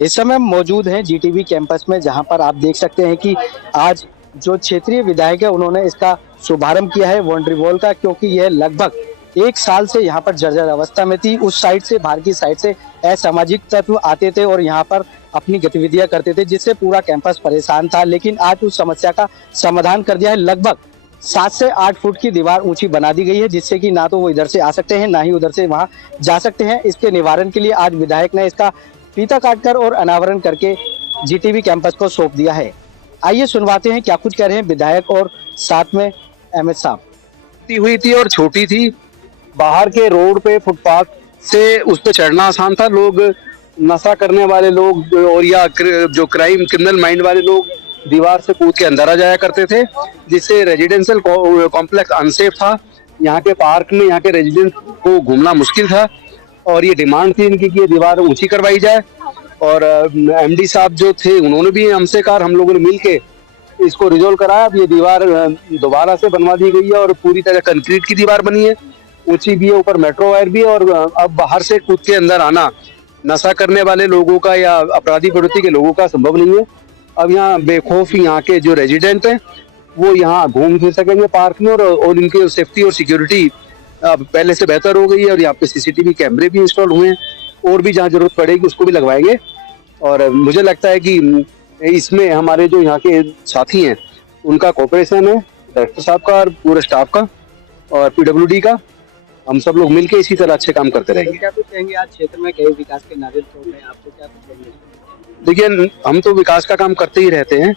इस समय हम मौजूद हैं जीटीवी कैंपस में, जहां पर आप देख सकते हैं कि आज जो क्षेत्रीय विधायक है उन्होंने इसका शुभारंभ किया है बाउंड्री वॉल का, क्योंकि यह लगभग 1 साल से यहाँ पर जर्जर अवस्था में थी। उस साइड से, बाहर की साइड से असामाजिक तत्व आते थे और यहाँ पर अपनी गतिविधियां करते थे, जिससे पूरा कैंपस परेशान था। लेकिन आज उस समस्या का समाधान कर दिया है। लगभग 7 से 8 फुट की दीवार ऊंची बना दी गई है, जिससे कि ना तो वो इधर से आ सकते हैं, ना ही उधर से वहां जा सकते हैं। इसके निवारण के लिए आज विधायक ने इसका फीता काटकर और अनावरण करके जीटीवी कैंपस को सौंप दिया है। आइए सुनवाते हैं क्या कुछ कह रहे हैं विधायक और साथ में अहमद साहब। हुई थी और छोटी थी, बाहर के रोड पे फुटपाथ से उस पे चढ़ना आसान था। लोग नशा करने वाले लोग और या जो क्रिमिनल माइंड वाले लोग दीवार से कूद के अंदर आ जाया करते थे, जिससे रेजिडेंशियल कॉम्प्लेक्स अनसेफ था। यहाँ के पार्क में यहाँ के रेजिडेंट को घूमना मुश्किल था और ये डिमांड थी इनकी कि ये दीवार ऊंची करवाई जाए। और एमडी साहब जो थे उन्होंने भी हमसे कहा, हम लोगों ने मिल के इसको रिजोल्व कराया। अब ये दीवार दोबारा से बनवा दी गई है और पूरी तरह कंक्रीट की दीवार बनी है, ऊंची भी है, ऊपर मेट्रो वायर भी है। और अब बाहर से कूद के अंदर आना नशा करने वाले लोगों का या अपराधी प्रवृत्ति के लोगों का संभव नहीं है। अब यहाँ बेखौफ यहाँ के जो रेजिडेंट हैं वो यहाँ घूम फिर सकेंगे पार्क में, और इनकी सेफ्टी और सिक्योरिटी पहले से बेहतर हो गई है। और यहाँ पे सीसीटीवी कैमरे भी इंस्टॉल हुए हैं, और भी जहाँ जरूरत पड़ेगी उसको भी लगवाएंगे। और मुझे लगता है कि इसमें हमारे जो यहाँ के साथी हैं उनका कोऑपरेशन है, डायरेक्टर साहब का और पूरे स्टाफ का और पीडब्ल्यूडी का, हम सब लोग मिलकर इसी तरह अच्छे काम करते रहेंगे। क्या कुछ कहेंगे, आज क्षेत्र में कई विकास के नारे चल रहे हैं, आपको क्या कुछ कहेंगे? देखिए, हम तो विकास का काम करते ही रहते हैं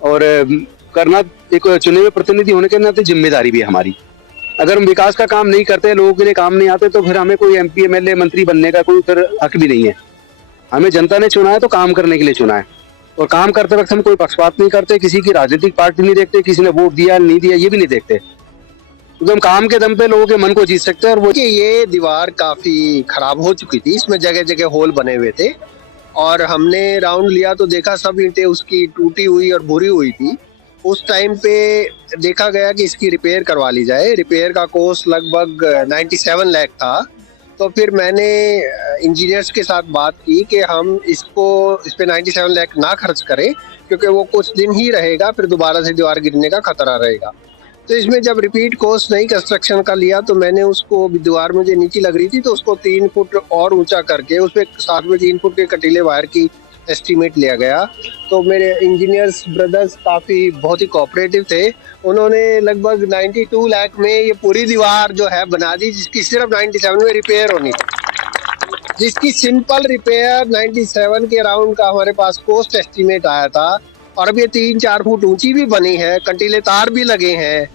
और करना एक चुने हुए प्रतिनिधि होने के नाते जिम्मेदारी भी है हमारी। अगर हम विकास का काम नहीं करते, लोगों के लिए काम नहीं आते, तो फिर हमें कोई एमपी एमएलए मंत्री बनने का कोई फिर हक भी नहीं है। हमें जनता ने चुना है तो काम करने के लिए चुना है, और काम करते वक्त हम कोई पक्षपात नहीं करते, किसी की राजनीतिक पार्टी नहीं देखते, किसी ने वोट दिया नहीं दिया ये भी नहीं देखते, क्योंकि हम काम के दम पे लोगों के मन को जीत सकते हैं। और वो ये दीवार काफी खराब हो चुकी थी, इसमें जगह जगह होल बने हुए थे और हमने राउंड लिया तो देखा सब ईंटें उसकी टूटी हुई और भूरी हुई थी। उस टाइम पे देखा गया कि इसकी रिपेयर करवा ली जाए। रिपेयर का कॉस्ट लगभग 97 लाख था। तो फिर मैंने इंजीनियर्स के साथ बात की कि हम इस पे 97 लाख ना खर्च करें, क्योंकि वो कुछ दिन ही रहेगा, फिर दोबारा से दीवार गिरने का खतरा रहेगा। तो इसमें जब रिपीट कॉस्ट नई कंस्ट्रक्शन का लिया तो मैंने उसको, दीवार मुझे नीचे लग रही थी तो उसको 3 फुट और ऊंचा करके उस पर साथ में 3 फुट के कटीले वायर की एस्टीमेट लिया गया। तो मेरे इंजीनियर्स ब्रदर्स काफ़ी बहुत ही कोऑपरेटिव थे। उन्होंने लगभग 92 लाख में ये पूरी दीवार जो है बना दी, जिसकी सिर्फ 97 में रिपेयर होनी थी, जिसकी सिंपल रिपेयर 97 के अराउंड का हमारे पास कॉस्ट एस्टीमेट आया था। और अब ये 3-4 फुट ऊंची भी बनी है, कंटीले तार भी लगे हैं।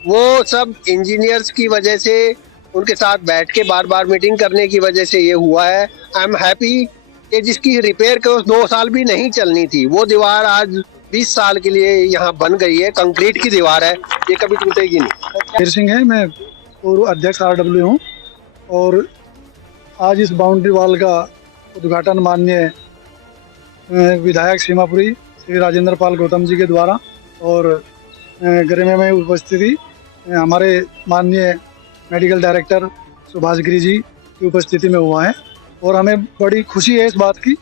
वो सब इंजीनियर्स की वजह से, उनके साथ बैठ के बार बार मीटिंग करने की वजह से ये हुआ है। आई एम हैप्पी कि जिसकी रिपेयर को 2 साल भी नहीं चलनी थी, वो दीवार आज 20 साल के लिए यहाँ बन गई है। कंक्रीट की दीवार है, ये कभी टूटेगी नहीं। शेर सिंह है, मैं पूर्व अध्यक्ष आरडब्ल्यू हूँ। और आज इस बाउंड्री वॉल का उद्घाटन माननीय विधायक सीमापुरी श्री राजेंद्र पाल गौतम जी के द्वारा और गरिमामय उपस्थिति हमारे माननीय मेडिकल डायरेक्टर सुभाष गिरी जी की उपस्थिति में हुआ है। और हमें बड़ी खुशी है इस बात की।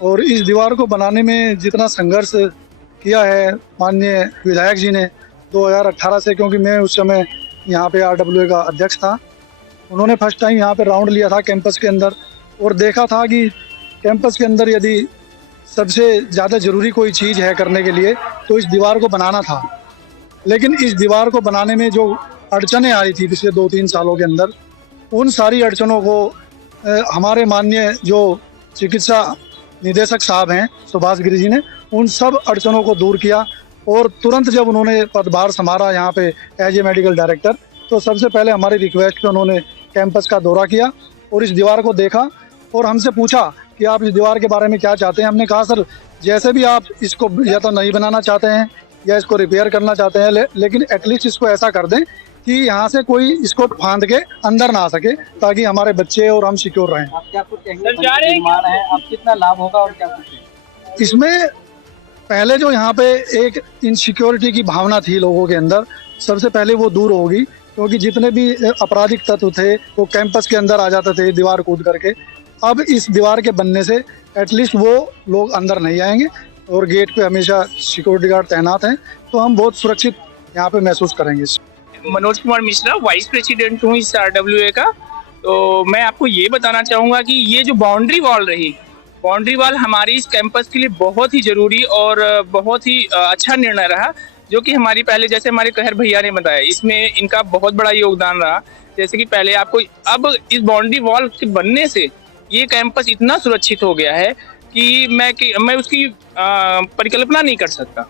और इस दीवार को बनाने में जितना संघर्ष किया है माननीय विधायक जी ने 2018 से, क्योंकि मैं उस समय यहाँ पे आरडब्ल्यू का अध्यक्ष था, उन्होंने फर्स्ट टाइम यहाँ पे राउंड लिया था कैंपस के अंदर और देखा था कि कैंपस के अंदर यदि सबसे ज़्यादा ज़रूरी कोई चीज़ है करने के लिए तो इस दीवार को बनाना था। लेकिन इस दीवार को बनाने में जो अड़चनें आई थी पिछले 2-3 सालों के अंदर, उन सारी अड़चनों को हमारे माननीय जो चिकित्सा निदेशक साहब हैं सुभाष गिरी जी ने उन सब अड़चनों को दूर किया। और तुरंत जब उन्होंने पदभार संभाला यहाँ पे एज ए मेडिकल डायरेक्टर, तो सबसे पहले हमारी रिक्वेस्ट पे उन्होंने कैंपस का दौरा किया और इस दीवार को देखा और हमसे पूछा कि आप इस दीवार के बारे में क्या चाहते हैं। हमने कहा सर, जैसे भी आप इसको या तो नहीं बनाना चाहते हैं या इसको रिपेयर करना चाहते हैं, लेकिन एटलीस्ट इसको ऐसा कर दें कि यहाँ से कोई इसको फांद के अंदर ना आ सके, ताकि हमारे बच्चे और हम सिक्योर रहें। आप क्या कुछ कहेंगे, निर्माण है, अब कितना लाभ होगा और क्या कुछ? इसमें पहले जो यहाँ पे एक इनसिक्योरिटी की भावना थी लोगों के अंदर, सबसे पहले वो दूर होगी, क्योंकि जितने भी आपराधिक तत्व थे वो कैंपस के अंदर आ जाते थे दीवार कूद करके। अब इस दीवार के बनने से एटलीस्ट वो लोग अंदर नहीं आएंगे और गेट पे हमेशा सिक्योरिटी गार्ड तैनात हैं, तो हम बहुत सुरक्षित यहाँ पे महसूस करेंगे। मनोज कुमार मिश्रा, वाइस प्रेसिडेंट हूँ इस RWA का। तो मैं आपको ये बताना चाहूँगा कि ये जो बाउंड्री वॉल रही, बाउंड्री वॉल हमारी इस कैंपस के लिए बहुत ही ज़रूरी और बहुत ही अच्छा निर्णय रहा, जो कि हमारी पहले जैसे हमारे कहर भैया ने बताया, इसमें इनका बहुत बड़ा योगदान रहा। जैसे कि पहले आपको, अब इस बाउंड्री वॉल के बनने से ये कैंपस इतना सुरक्षित हो गया है कि मैं उसकी परिकल्पना नहीं कर सकता।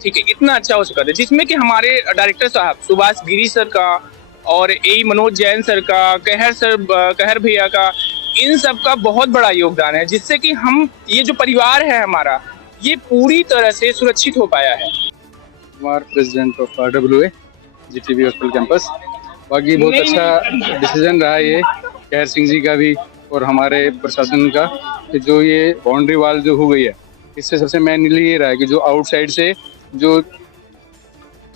ठीक है, इतना अच्छा हो चुका था, जिसमें कि हमारे डायरेक्टर साहब सुभाष गिरी सर का और ए मनोज जैन सर का, कहर भैया का, इन सब का बहुत बड़ा योगदान है, जिससे कि हम ये जो परिवार है हमारा, ये पूरी तरह से सुरक्षित हो पाया है। Kumar, president of RWA GTV hospital campus. बाकी बहुत अच्छा डिसीजन रहा ये कहर सिंह जी का भी और हमारे प्रशासन का, कि जो ये बाउंड्री वॉल जो हो गई है, इससे सबसे मेनली ये रहा है कि जो आउटसाइड से जो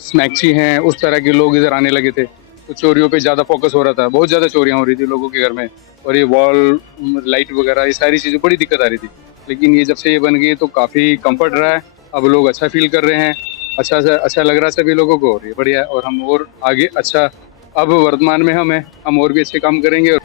स्मैक्सी हैं उस तरह के लोग इधर आने लगे थे, तो चोरियों पे ज़्यादा फोकस हो रहा था, बहुत ज़्यादा चोरियां हो रही थी लोगों के घर में, और ये वॉल लाइट वगैरह ये सारी चीज़ें बड़ी दिक्कत आ रही थी। लेकिन ये जब से ये बन गई तो काफ़ी कंफर्ट रहा है, अब लोग अच्छा फील कर रहे हैं, अच्छा लग रहा है सभी लोगों को, और ये बढ़िया है। और हम और आगे अच्छा, अब वर्तमान में हम और भी अच्छे काम करेंगे।